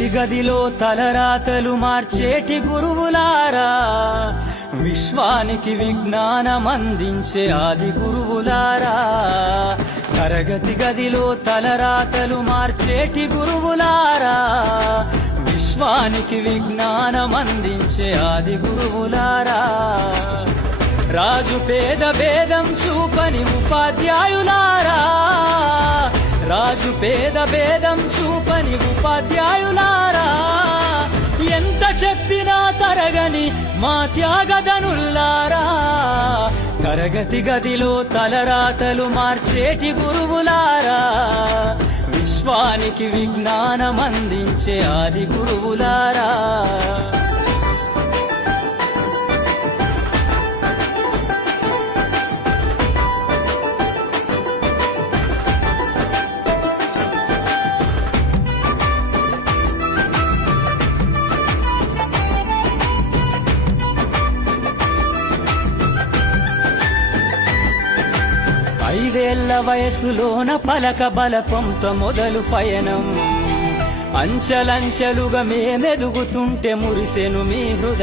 తరగతి గదిలో తలరాతలు మార్చేటి గురువులారా, విశ్వానికి విజ్ఞానమందించే ఆది గురువులారా. తరగతి గదిలో తలరాతలు మార్చేటి గురువులారా, విశ్వానికి విజ్ఞానమందించే ఆది గురువులారా. రాజు పేద భేదం చూపని ఉపాధ్యాయులారా, రాజు పేద భేదం చూపని ఉపాధ్యాయులారా. ఎంత చెప్పినా తరగని మా త్యాగదనుల్లారా, తరగతి గదిలో తలరాతలు మార్చేటి గురువులారా, విశ్వానికి విజ్ఞానమందించే ఆది గురువులారా. ఐదేళ్ల వయసులోన పలక బలపంతో మొదలు పయనం, అంచెలంచెలుగా మేమెదుగుతుంటే మురిసెను మీ హృదయం.